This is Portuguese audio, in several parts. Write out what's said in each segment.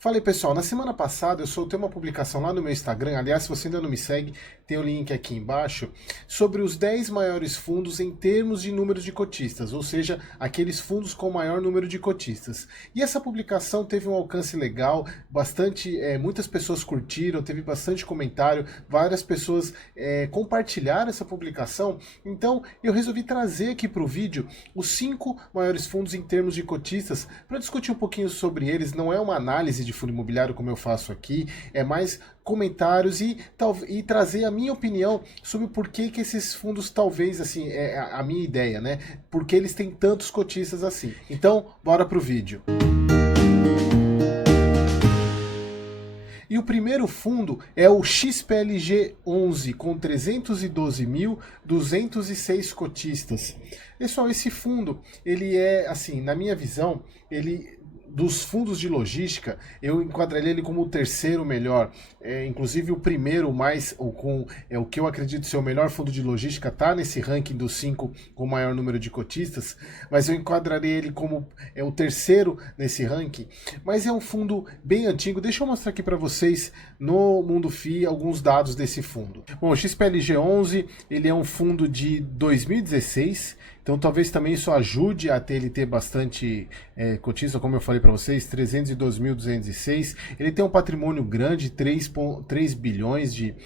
Fala aí, pessoal. Na semana passada eu soltei uma publicação lá no meu Instagram. Aliás, se você ainda não me segue, tem o link aqui embaixo, sobre os 10 maiores fundos em termos de número de cotistas, ou seja, aqueles fundos com maior número de cotistas. E essa publicação teve um alcance legal, muitas pessoas curtiram, teve bastante comentário, várias pessoas compartilharam essa publicação. Então eu resolvi trazer aqui para o vídeo os 5 maiores fundos em termos de cotistas para discutir um pouquinho sobre eles. Não é uma análise de fundo imobiliário como eu faço aqui, é mais comentários e trazer a minha opinião sobre por que esses fundos talvez, assim, é a minha ideia, né? Porque eles têm tantos cotistas assim. Então, bora pro vídeo. E o primeiro fundo é o XPLG 11, com 312.206 cotistas. Pessoal, esse fundo, ele é, assim, na minha visão, ele dos fundos de logística, eu enquadraria ele como o terceiro melhor. Inclusive o primeiro mais, o que eu acredito ser o melhor fundo de logística, está nesse ranking dos 5 com o maior número de cotistas, mas eu enquadraria ele como o terceiro nesse ranking. Mas é um fundo bem antigo. Deixa eu mostrar aqui para vocês no Mundo FI alguns dados desse fundo. Bom, o XPLG 11, ele é um fundo de 2016. Então talvez também isso ajude a ele ter bastante cotista, como eu falei para vocês, 312.206. Ele tem um patrimônio grande, 3 bilhões de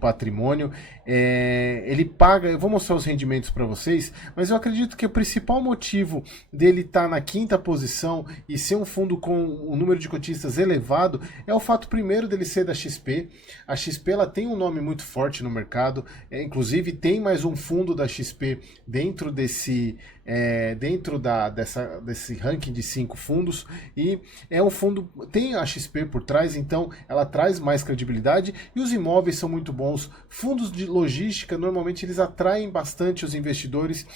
patrimônio. Ele paga, eu vou mostrar os rendimentos para vocês, mas eu acredito que o principal motivo dele estar na quinta posição e ser um fundo com um número de cotistas elevado é o fato primeiro dele ser da XP. A XP ela tem um nome muito forte no mercado, inclusive tem mais um fundo da XP dentro desse desse ranking de 5 fundos, e é um fundo, tem a XP por trás, então ela traz mais credibilidade e os imóveis são muito bons. Fundos de logística, normalmente eles atraem bastante os investidores,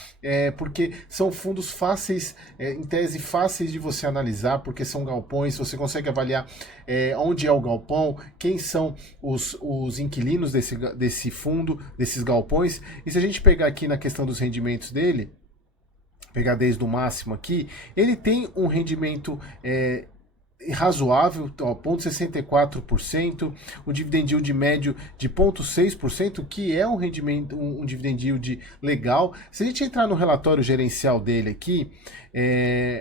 porque são fundos fáceis, em tese fáceis de você analisar, porque são galpões, você consegue avaliar onde é o galpão, quem são os inquilinos desse fundo, desses galpões. E se a gente pegar aqui na questão dos rendimentos dele, pegar desde o máximo aqui, ele tem um rendimento razoável, 0,64%, um dividend yield médio de 0,6%, que é um rendimento, um dividend yield legal. Se a gente entrar no relatório gerencial dele aqui,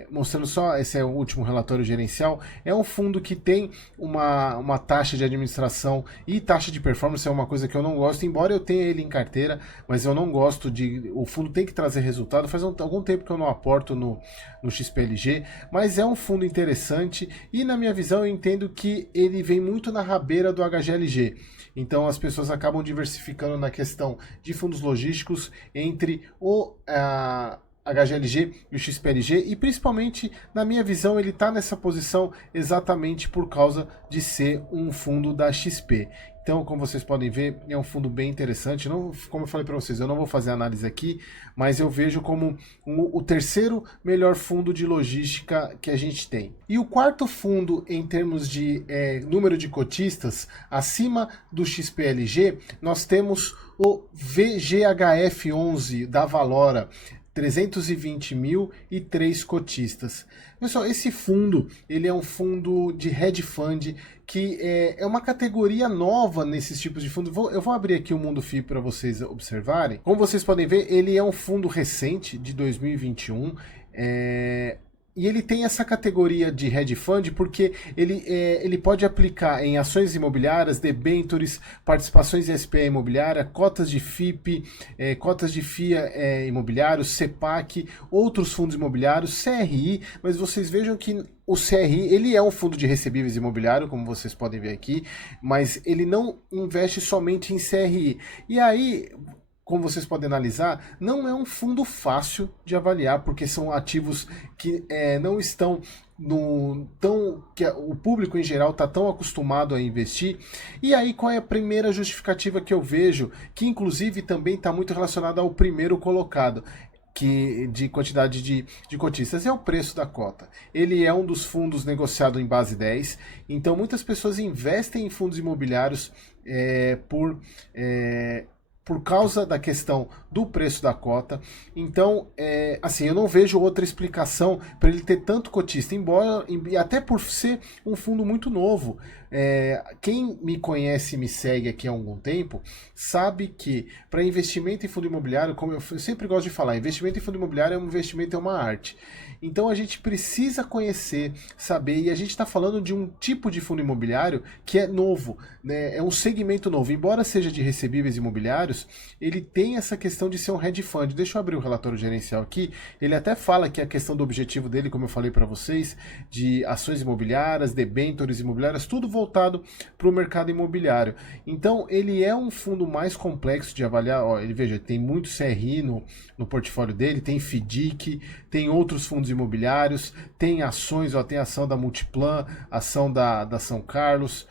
mostrando só, esse é o último relatório gerencial, é um fundo que tem uma taxa de administração e taxa de performance, é uma coisa que eu não gosto, embora eu tenha ele em carteira, mas eu não gosto o fundo tem que trazer resultado. Faz algum tempo que eu não aporto no XPLG, mas é um fundo interessante e, na minha visão, eu entendo que ele vem muito na rabeira do HGLG. Então as pessoas acabam diversificando na questão de fundos logísticos entre o HGLG e o XPLG, e principalmente, na minha visão, ele está nessa posição exatamente por causa de ser um fundo da XP. Então, como vocês podem ver, é um fundo bem interessante. Não, como eu falei para vocês, eu não vou fazer análise aqui, mas eu vejo como o terceiro melhor fundo de logística que a gente tem. E o quarto fundo, em termos de número de cotistas, acima do XPLG, nós temos o VGHF11 da Valora, 320.003 cotistas. Pessoal, esse fundo, ele é um fundo de hedge fund, que é uma categoria nova nesses tipos de fundos. Eu vou abrir aqui o Mundo FI para vocês observarem. Como vocês podem ver, ele é um fundo recente, de 2021, e ele tem essa categoria de hedge fund porque ele pode aplicar em ações imobiliárias, debêntures, participações em SPE imobiliária, cotas de FIP, cotas de FIA imobiliários, CEPAC, outros fundos imobiliários, CRI, mas vocês vejam que o CRI, ele é um fundo de recebíveis imobiliário, como vocês podem ver aqui, mas ele não investe somente em CRI. E aí, como vocês podem analisar, não é um fundo fácil de avaliar, porque são ativos que não estão que o público em geral está tão acostumado a investir. E aí, qual é a primeira justificativa que eu vejo, que inclusive também está muito relacionada ao primeiro colocado, de quantidade de cotistas, é o preço da cota. Ele é um dos fundos negociado em base 10, então muitas pessoas investem em fundos imobiliários por por causa da questão do preço da cota. Então, assim, eu não vejo outra explicação para ele ter tanto cotista, embora, até por ser um fundo muito novo. Quem me conhece e me segue aqui há algum tempo, sabe que para investimento em fundo imobiliário, como eu sempre gosto de falar, investimento em fundo imobiliário é um investimento, é uma arte. Então a gente precisa conhecer, saber, e a gente está falando de um tipo de fundo imobiliário que é novo, né? É um segmento novo. Embora seja de recebíveis imobiliários, ele tem essa questão de ser um hedge fund. Deixa eu abrir o relatório gerencial aqui. Ele até fala que a questão do objetivo dele, como eu falei para vocês, de ações imobiliárias, debêntures imobiliárias, tudo voltado para o mercado imobiliário. Então ele é um fundo mais complexo de avaliar. Ó, ele veja, tem muito CRI no portfólio dele, tem FDIC, tem outros fundos imobiliários, tem ações, ó, tem ação da Multiplan, ação da São Carlos,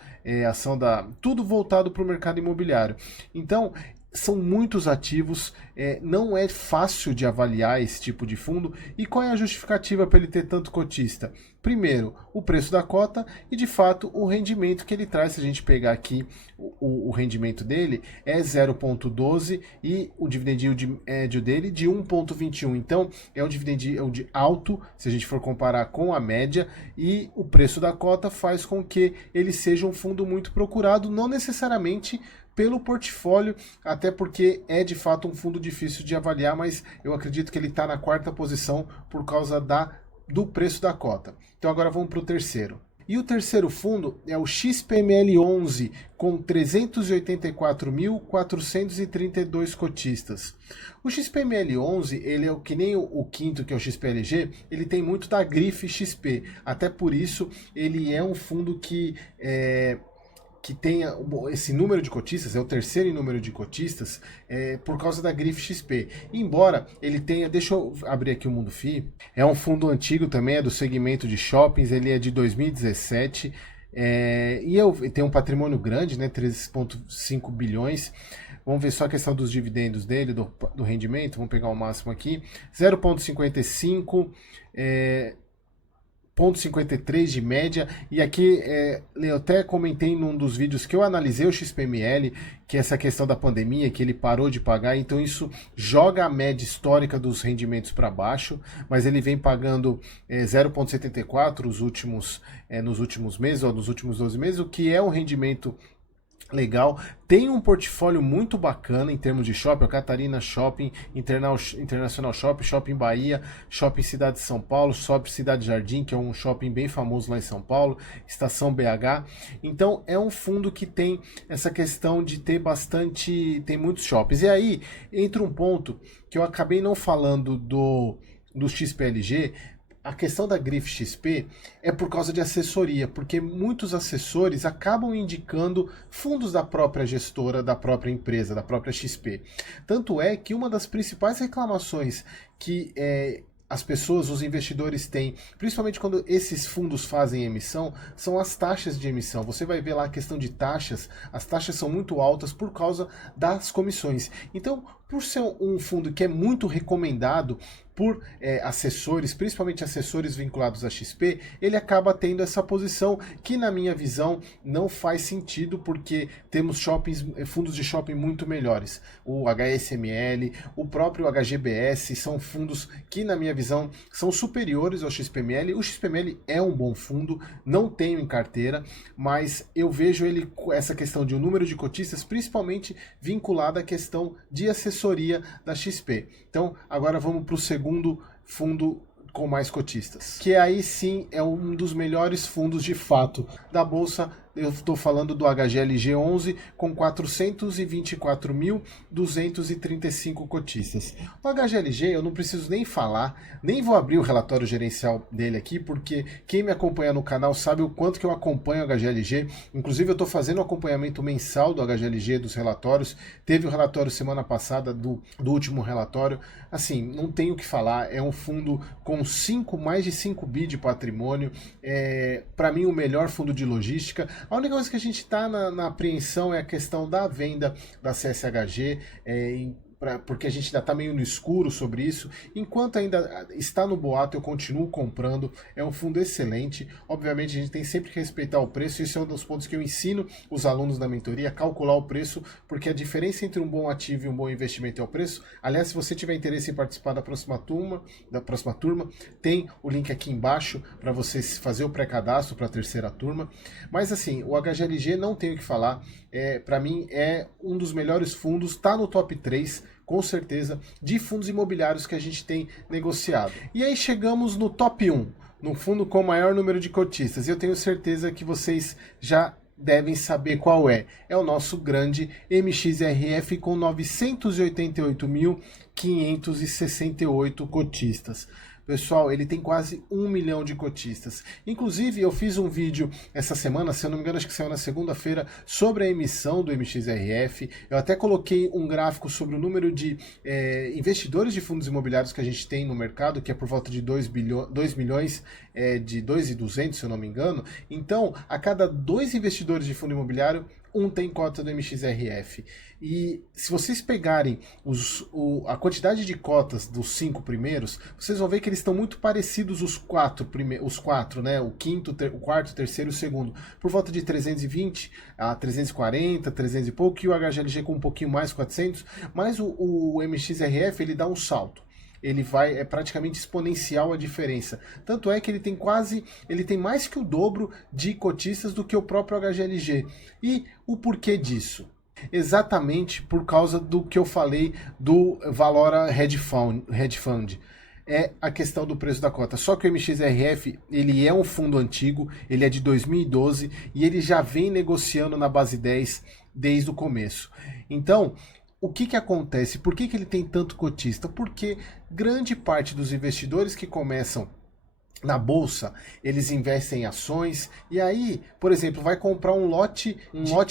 ação da... tudo voltado para o mercado imobiliário. Então, são muitos ativos, não é fácil de avaliar esse tipo de fundo. E qual é a justificativa para ele ter tanto cotista? Primeiro, o preço da cota e, de fato, o rendimento que ele traz. Se a gente pegar aqui o rendimento dele, é 0,12 e o dividend yield dele de 1,21. Então, é um dividend yield alto, se a gente for comparar com a média, e o preço da cota faz com que ele seja um fundo muito procurado, não necessariamente pelo portfólio, até porque é de fato um fundo difícil de avaliar, mas eu acredito que ele está na 4ª posição por causa do preço da cota. Então agora vamos para o terceiro. E o terceiro fundo é o XPML11, com 384.432 cotistas. O XPML11, ele é que nem o quinto, que é o XPLG, ele tem muito da grife XP. Até por isso, ele é um fundo que tenha esse número de cotistas, é o terceiro em número de cotistas, por causa da grife XP. Embora ele tenha, deixa eu abrir aqui o Mundo FI, é um fundo antigo também, é do segmento de shoppings, ele é de 2017, e tem um patrimônio grande, né, 13,5 bilhões. Vamos ver só a questão dos dividendos dele, do rendimento, vamos pegar o máximo aqui, 0,55, 0,53 de média, e aqui eu até comentei num dos vídeos que eu analisei o XPML, que é essa questão da pandemia, que ele parou de pagar, então isso joga a média histórica dos rendimentos para baixo, mas ele vem pagando 0,74 nos últimos meses, ou nos últimos 12 meses, o que é um rendimento legal. Tem um portfólio muito bacana em termos de shopping, o Catarina Shopping, Internacional Shopping, Shopping Bahia, Shopping Cidade de São Paulo, Shopping Cidade Jardim, que é um shopping bem famoso lá em São Paulo, Estação BH. Então é um fundo que tem essa questão de ter tem muitos shoppings. E aí entra um ponto que eu acabei não falando do XPLG. A questão da grife XP é por causa de assessoria, porque muitos assessores acabam indicando fundos da própria gestora, da própria empresa, da própria XP. Tanto é que uma das principais reclamações que as pessoas, os investidores têm, principalmente quando esses fundos fazem emissão, são as taxas de emissão. Você vai ver lá a questão de taxas, as taxas são muito altas por causa das comissões. Então, por ser um fundo que é muito recomendado por assessores, principalmente assessores vinculados à XP, ele acaba tendo essa posição que, na minha visão, não faz sentido, porque temos fundos de shopping muito melhores. O HSML, o próprio HGBS, são fundos que, na minha visão, são superiores ao XPML. O XPML é um bom fundo, não tenho em carteira, mas eu vejo ele, essa questão de um número de cotistas, principalmente vinculada à questão de assessoria da XP. Então, agora vamos para o segundo fundo com mais cotistas, que aí sim é um dos melhores fundos de fato da Bolsa. Eu estou falando do HGLG11 com 424.235 cotistas. O HGLG eu não preciso nem falar, nem vou abrir o relatório gerencial dele aqui, porque quem me acompanha no canal sabe o quanto que eu acompanho o HGLG. Inclusive eu estou fazendo o acompanhamento mensal do HGLG, dos relatórios. Teve o relatório semana passada do último relatório. Assim, não tenho o que falar, é um fundo com mais de 5 bi de patrimônio, para mim o melhor fundo de logística. A única coisa que a gente está na apreensão é a questão da venda da CSHG. porque a gente ainda está meio no escuro sobre isso. Enquanto ainda está no boato, eu continuo comprando. É um fundo excelente. Obviamente, a gente tem sempre que respeitar o preço. Isso é um dos pontos que eu ensino os alunos da mentoria, a calcular o preço, porque a diferença entre um bom ativo e um bom investimento é o preço. Aliás, se você tiver interesse em participar da próxima turma, tem o link aqui embaixo para você fazer o pré-cadastro para a terceira turma. Mas assim, o HGLG não tenho o que falar. Para mim é um dos melhores fundos, está no top 3, com certeza, de fundos imobiliários que a gente tem negociado. E aí chegamos no top 1, no fundo com o maior número de cotistas. Eu tenho certeza que vocês já devem saber qual é. É o nosso grande MXRF com 988.568 cotistas. Pessoal, ele tem quase 1 milhão de cotistas. Inclusive, eu fiz um vídeo essa semana, se eu não me engano, acho que saiu na segunda-feira, sobre a emissão do MXRF. Eu até coloquei um gráfico sobre o número de investidores de fundos imobiliários que a gente tem no mercado, que é por volta de 2 milhões, de 2.200, se eu não me engano. Então, a cada 2 investidores de fundo imobiliário, um tem cota do MXRF. E se vocês pegarem a quantidade de cotas dos 5 primeiros, vocês vão ver que eles estão muito parecidos os quatro, né? O quarto, o terceiro e o segundo. Por volta de 320 a 340, 300 e pouco, e o HGLG com um pouquinho mais, 400. Mas o MXRF, ele dá um salto. É praticamente exponencial a diferença. Tanto é que ele tem mais que o dobro de cotistas do que o próprio HGLG. E o porquê disso? Exatamente por causa do que eu falei do Valora Hedge Fund. É a questão do preço da cota. Só que o MXRF, ele é um fundo antigo, ele é de 2012 e ele já vem negociando na base 10 desde o começo. Então, o que acontece? Por que ele tem tanto cotista? Porque grande parte dos investidores que começam na bolsa, eles investem em ações, e aí, por exemplo, vai comprar um lote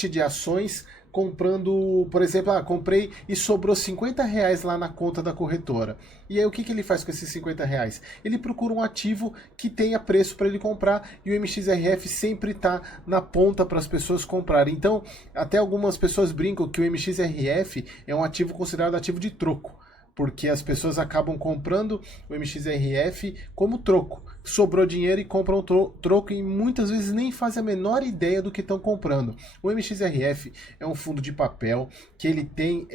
de ações comprando, por exemplo, comprei e sobrou R$50 lá na conta da corretora. E aí o que ele faz com esses R$50? Ele procura um ativo que tenha preço para ele comprar, e o MXRF sempre está na ponta para as pessoas comprarem. Então, até algumas pessoas brincam que o MXRF é um ativo considerado ativo de troco, porque as pessoas acabam comprando o MXRF como troco. Sobrou dinheiro e compram troco e muitas vezes nem fazem a menor ideia do que estão comprando. O MXRF é um fundo de papel que ele tem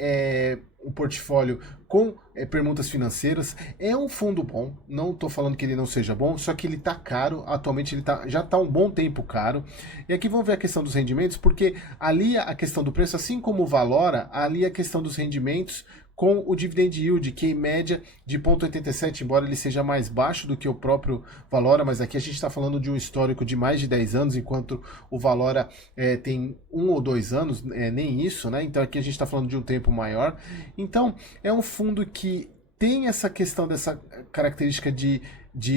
um portfólio com permutas financeiras. É um fundo bom, não estou falando que ele não seja bom, só que ele está caro. Atualmente ele já está um bom tempo caro. E aqui vamos ver a questão dos rendimentos, porque ali a questão do preço, assim como o Valora, ali a questão dos rendimentos com o dividend yield, que em média de 0,87, embora ele seja mais baixo do que o próprio Valora, mas aqui a gente está falando de um histórico de mais de 10 anos, enquanto o Valora tem 1 ou 2 anos, nem isso, né? Então aqui a gente está falando de um tempo maior. Então é um fundo que tem essa questão dessa característica de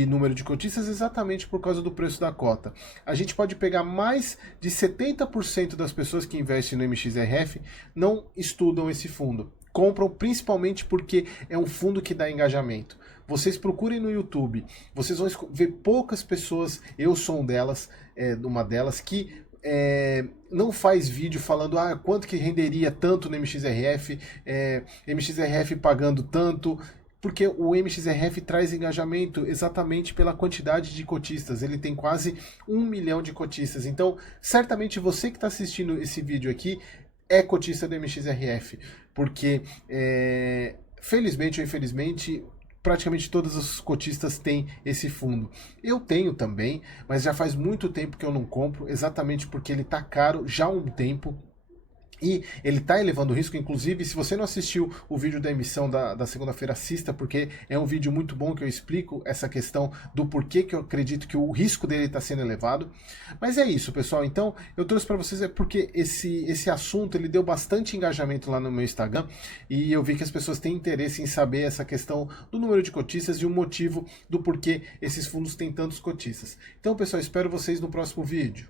número de cotistas exatamente por causa do preço da cota. A gente pode pegar mais de 70% das pessoas que investem no MXRF não estudam esse fundo. Compram principalmente porque é um fundo que dá engajamento. Vocês procurem no YouTube, vocês vão ver poucas pessoas, eu sou uma delas, que não faz vídeo falando quanto que renderia tanto no MXRF, MXRF pagando tanto, porque o MXRF traz engajamento exatamente pela quantidade de cotistas. Ele tem quase 1 milhão de cotistas. Então, certamente você que está assistindo esse vídeo aqui é cotista do MXRF, porque felizmente ou infelizmente praticamente todos os cotistas têm esse fundo. Eu tenho também, mas já faz muito tempo que eu não compro, exatamente porque ele está caro já há um tempo. E ele está elevando o risco. Inclusive, se você não assistiu o vídeo da emissão da segunda-feira, assista, porque é um vídeo muito bom que eu explico essa questão do porquê que eu acredito que o risco dele está sendo elevado. Mas é isso, pessoal. Então, eu trouxe para vocês porque esse assunto ele deu bastante engajamento lá no meu Instagram, e eu vi que as pessoas têm interesse em saber essa questão do número de cotistas e o motivo do porquê esses fundos têm tantos cotistas. Então, pessoal, espero vocês no próximo vídeo.